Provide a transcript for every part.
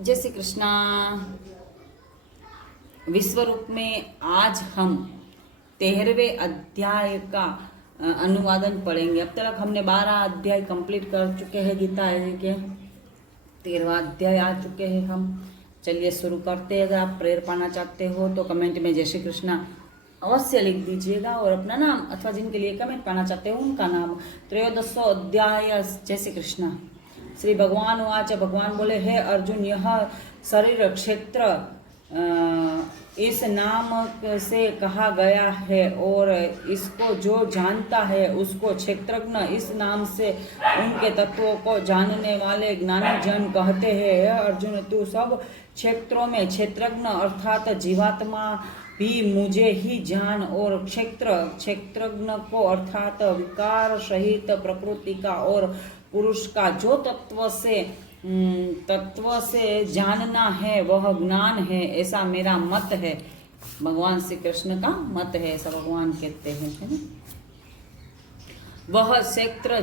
जय श्री कृष्णा। विश्वरूप में आज हम 13वें अध्याय का अनुवादन पढ़ेंगे। अब तक हमने 12 अध्याय कंप्लीट कर चुके हैं गीता के। 13वां अध्याय आ चुके हैं हम। चलिए शुरू करते हैं। अगर आप प्रेयर पाना चाहते हो तो कमेंट में जय श्री कृष्णा अवश्य लिख दीजिएगा और अपना नाम अथवा जिनके लिए कमेंट पाना चाहते हो उनका नाम। 13वां अध्याय जय श्री कृष्णा। श्री भगवान वाच, भगवान बोले, हे अर्जुन, यह शरीर क्षेत्र इस नाम से कहा गया है और इसको जो जानता है उसको क्षेत्रज्ञ इस नाम से उनके तत्वों को जानने वाले ज्ञानी जन कहते हैं। हे अर्जुन, तू सब क्षेत्रों में क्षेत्रज्ञ अर्थात जीवात्मा भी मुझे ही जान और क्षेत्रज्ञ को अर्थात विकार सहित प्रकृति का और पुरुष का जो तत्व से जानना है वह ज्ञान है, ऐसा मेरा मत है। भगवान श्री कृष्ण का मत है, ऐसा भगवान कहते हैं, है ना। वह क्षेत्र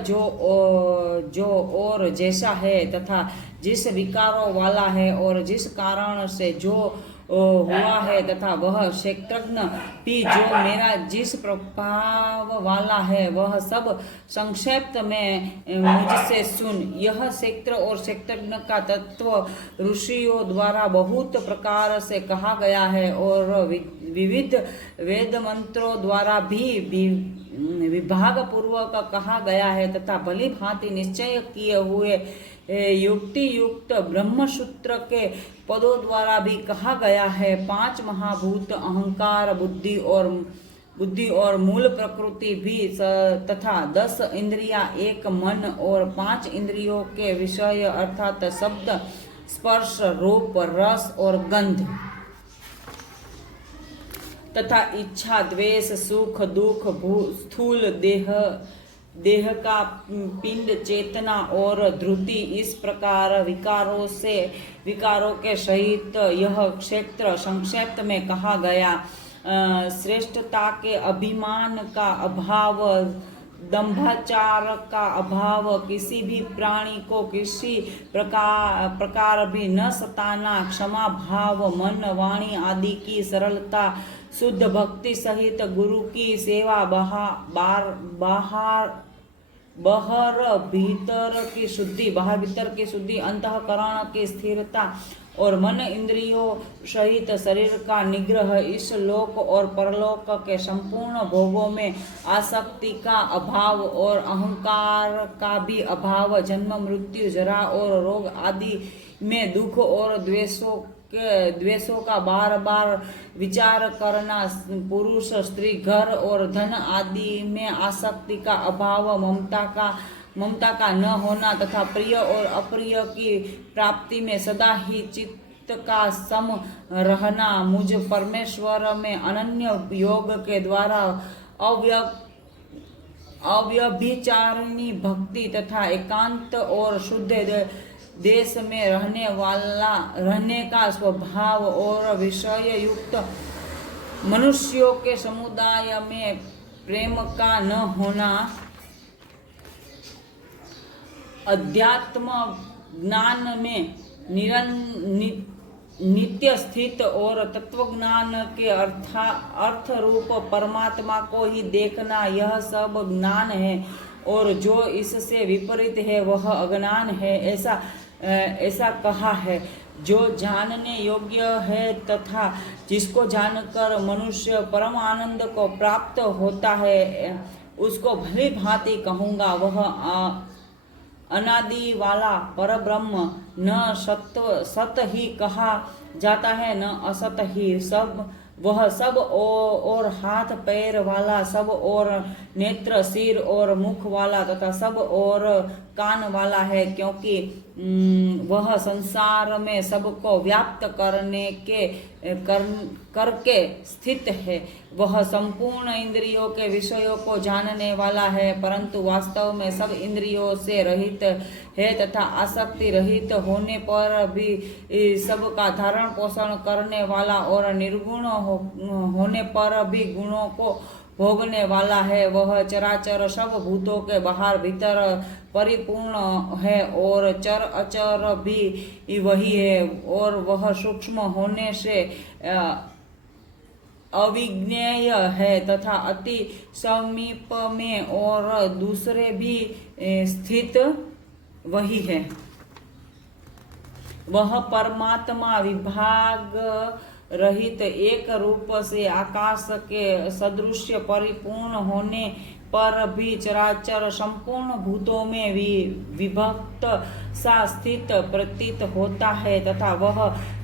जो और जैसा है तथा जिस विकारों वाला है और जिस कारण से जो हुआ है तथा वह क्षेत्रज्ञ भी जो मेरा जिस प्रभाव वाला है, वह सब संक्षेप में मुझसे सुन। यह क्षेत्र और क्षेत्रज्ञ का तत्व ऋषियों द्वारा बहुत प्रकार से कहा गया है और विविध वेद मंत्रों द्वारा भी विभाग पूर्वक कहा गया है तथा भली भांति निश्चय किए हुए युक्ति युक्त ब्रह्मसूत्र के पदों द्वारा भी कहा गया है। 5 महाभूत अहंकार, बुद्धि और मूल प्रकृति भी तथा 10 इंद्रियां, 1 मन और 5 इंद्रियों के विषय अर्थात शब्द, स्पर्श, रूप, रस और गंध तथा इच्छा, द्वेष, सुख, दुख, स्थूल देह का पिंड, चेतना और धृति, इस प्रकार विकारों के सहित यह क्षेत्र संक्षेप में कहा गया। श्रेष्ठता के अभिमान का अभाव, दंभाचार का अभाव, किसी भी प्राणी को किसी प्रकार भी न सताना, क्षमा भाव, मन वाणी आदि की सरलता, शुद्ध भक्ति सहित गुरु की सेवा, बाहर भीतर की शुद्धि, अंतःकरण की स्थिरता और मन इंद्रियों सहित शरीर का निग्रह, इस लोक और परलोक के संपूर्ण भोगों में आसक्ति का अभाव और अहंकार का भी अभाव, जन्म मृत्यु जरा और रोग आदि में दुख और द्वेषों का बार बार विचार करना, पुरुष स्त्री घर और धन आदि में आसक्ति का अभाव, ममता का न होना तथा प्रिय और अप्रिय की प्राप्ति में सदा ही चित्त का सम रहना, मुझ परमेश्वर में अनन्य योग के द्वारा अव्यभिचारिणी भक्ति तथा एकांत और शुद्ध देश में रहने का स्वभाव और विषय युक्त मनुष्यों के समुदाय में प्रेम का न होना, अध्यात्म ज्ञान में नित्य स्थित और तत्वज्ञान के अर्थ रूप परमात्मा को ही देखना, यह सब ज्ञान है और जो इससे विपरीत है वह अज्ञान है, ऐसा कहा है। जो जानने योग्य है तथा जिसको जानकर मनुष्य परम आनंद को प्राप्त होता है, उसको भली भांति कहूँगा। वह अनादि वाला परब्रह्म न सत ही कहा जाता है न असत ही। वह सब और हाथ पैर वाला, सब और नेत्र, सिर और मुख वाला तथा सब और कान वाला है, क्योंकि वह संसार में सबको व्याप्त करके स्थित है। वह संपूर्ण इंद्रियों के विषयों को जानने वाला है, परंतु वास्तव में सब इंद्रियों से रहित है तथा आसक्ति रहित होने पर भी सबका धारण पोषण करने वाला और निर्गुण होने पर भी गुणों को भोगने वाला है। वह चराचर सब भूतों के बाहर भीतर परिपूर्ण है और चर अचर भी वही है, और वह सूक्ष्म होने से अविज्ञेय है तथा अति समीप में और दूसरे भी स्थित वही है। वह परमात्मा विभाग रहित एक रूप से आकाश के सदृश परिपूर्ण होने पर भी चराचर संपूर्ण भूतों में विभक्त सा स्थित प्रतीत होता है तथा वह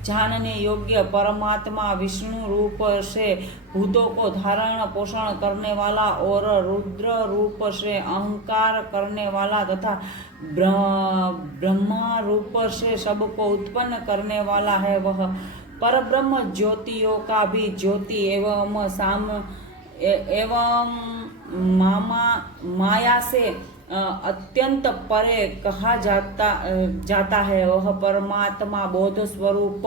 जानने योग्य परमात्मा विष्णु रूप से भूतों को धारण पोषण करने वाला और रुद्र रूप से अहंकार करने वाला तथा ब्रह्मा रूप से सबको उत्पन्न करने वाला है। वह परब्रह्म ज्योतियों का भी ज्योति एवं माया से अत्यंत परे कहा जाता है। वह परमात्मा बोध स्वरूप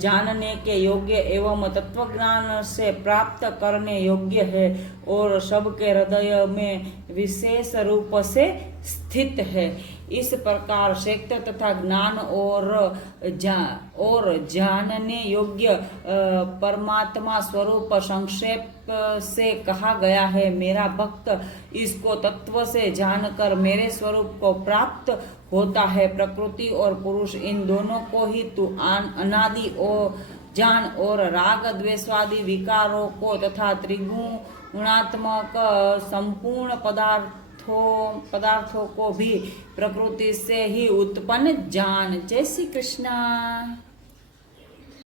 जानने के योग्य एवं तत्वज्ञान से प्राप्त करने योग्य है और सबके हृदय में विशेष रूप से स्थित है। इस प्रकार शक्त तथा ज्ञान और जानने योग्य परमात्मा स्वरूप संक्षेप से कहा गया है। मेरा भक्त इसको तत्व से जानकर मेरे स्वरूप को प्राप्त होता है। प्रकृति और पुरुष इन दोनों को ही तू अनादि और जान और राग द्वेषादि विकारों को तथा त्रिगुणात्मक संपूर्ण पदार्थों को भी प्रकृति से ही उत्पन्न जान। जय श्री कृष्ण।